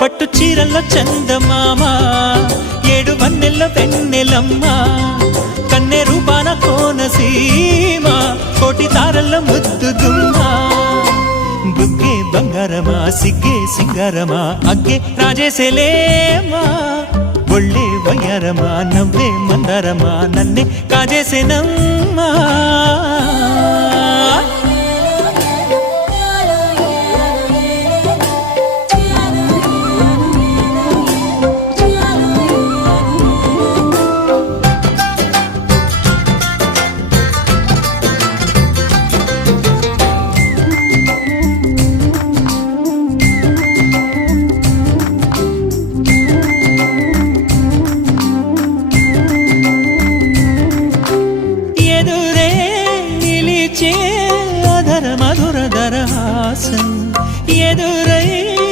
పట్టు చీరల్లో చందమామ ఏడు వన్నెల్లో వెన్నెలమ్మ కన్నె రూపాన కోనసీమ కోటి తారల్లో ముద్దు గుమ్మ బుగ్గే బంగారమా సిగ్గే సింగారమా అగ్గే రాజేసేలేమా ఒళ్ళే వయ్యారమా నవ్వే మందారమా నన్నే కాజేసేనమ్మా